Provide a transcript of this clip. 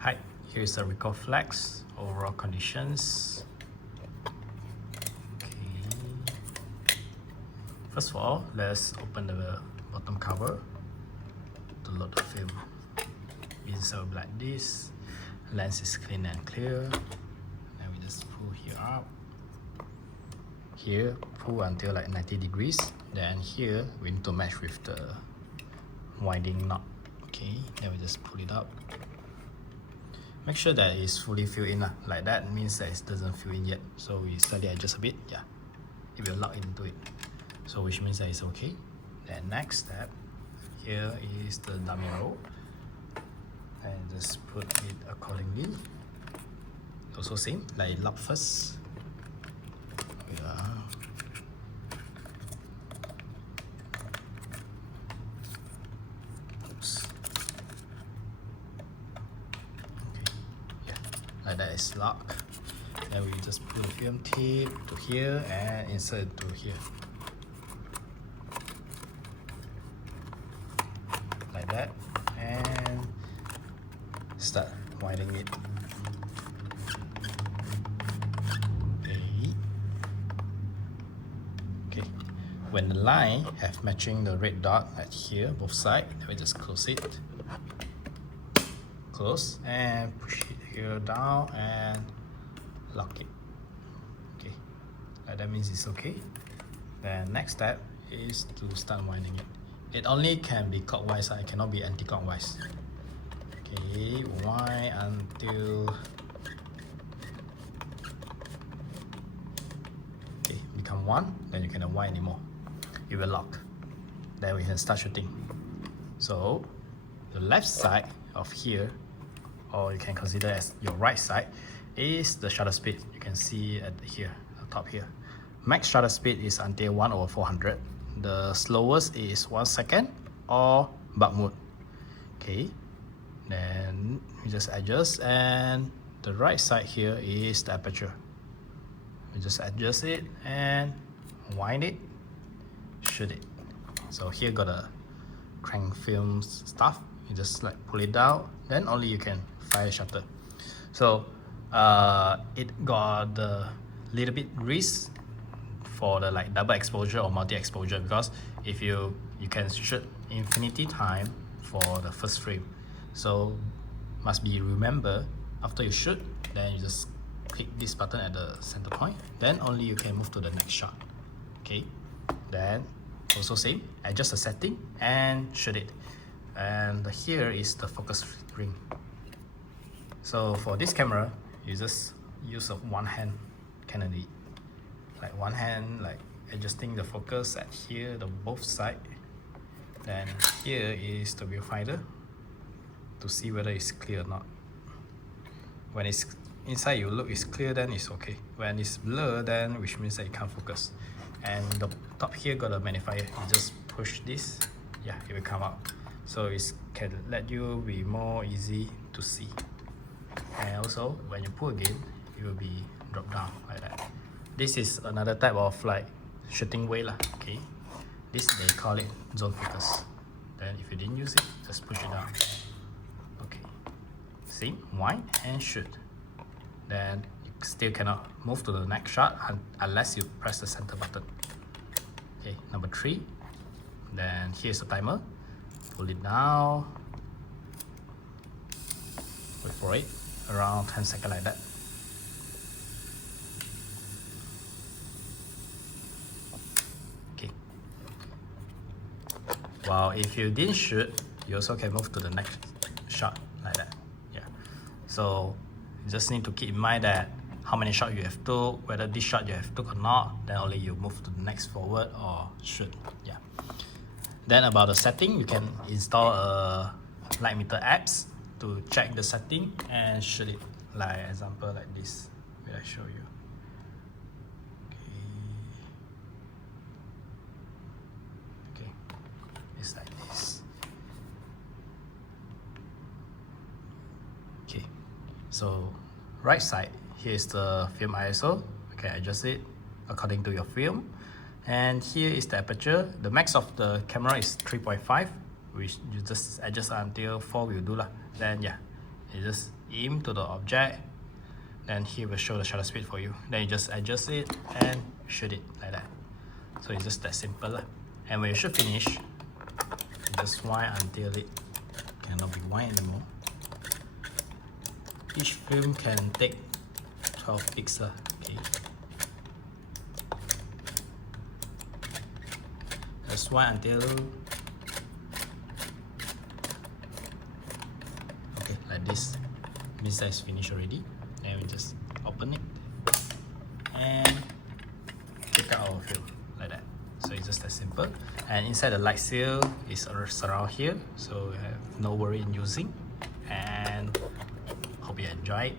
Hi, here's the RIcohflex overall conditions. Okay. First of all, let's open the bottom cover to load the film. Insert like this. Lens is clean and clear. Then we just pull here up. Here, pull until like 90 degrees. Then here, we need to match with the winding knot. Okay, then we just pull it up. Make sure that it's fully filled in. Like that means that it doesn't fill in yet. So we slightly adjust a bit. Yeah, it will lock into it. So which means that it's okay. Then next step, here is the dummy roll. And just put it accordingly. Also same, like lock first. Yeah. Oops. Okay. Yeah, like that is locked. Then we just put the film tip to here and insert it to here. Like that. And start winding it. Okay. When the line have matching the red dot at here, both sides, we just close it. Close and push it here down and lock it. Okay. That means it's okay. Then next step is to start winding it. It only can be clockwise, it cannot be anti-clockwise. Okay, wind until become one, then you cannot wind anymore. It will lock. Then we can start shooting. So the left side of here, or you can consider as your right side, is the shutter speed. You can see at here, the top here. Max shutter speed is until 1/400. The slowest is 1 second or bug mode. Okay. Then we just adjust, and the right side here is the aperture. We just adjust it and wind it, shoot it. So here got a crank film stuff. You just like pull it down, then only you can fire shutter. So it got the little bit risk for the like double exposure or multi exposure, because if you can shoot infinity time for the first frame. So must be remember, after you shoot, then you just click this button at the center point, then only you can move to the next shot. Okay, then also same, adjust the setting and shoot it. And here is the focus ring. So for this camera, you just use of one hand Canon, like one hand, like adjusting the focus at here, the both side. Then here is the viewfinder to see whether it's clear or not. When it's inside you look it's clear, then it's okay. When it's blurred, then which means that it can't focus. And the top here got a magnifier. You just push this, yeah, it will come out. So it can let you be more easy to see. And also when you pull again, it will be drop down like that. This is another type of like shooting way lah. Okay, this they call it zone focus. Then if you didn't use it, just push it down. Okay, see, wind and shoot. Then you still cannot move to the next shot unless you press the center button. Okay, number 3. Then here's the timer. Pull it down. Wait for it. Around 10 seconds like that. Okay. Well, if you didn't shoot, you also can move to the next shot like that. Yeah. So you just need to keep in mind that how many shots you have took, whether this shot you have took or not, then only you move to the next forward or shoot. Yeah. Then about the setting, you can install a light meter apps to check the setting and shoot it. Like example like this. Will I show you? Okay. It's like this. Okay. So right side, here's the film ISO. Okay, adjust it according to your film. And here is the aperture. The max of the camera is 3.5, which you just adjust until 4 will do lah. Then yeah, You just aim to the object, then he will show the shutter speed for you. Then you just adjust it and shoot it like that. So it's just that simple. And when you should finish, you just wind until it cannot be wind anymore. Each film can take 12 pixels. Okay. Just wind until like this. Means that is finished already. And we just open it and take out our film like that. So it's just that simple. And inside the light seal is around here, so you have no worry in using. And hope you enjoy it.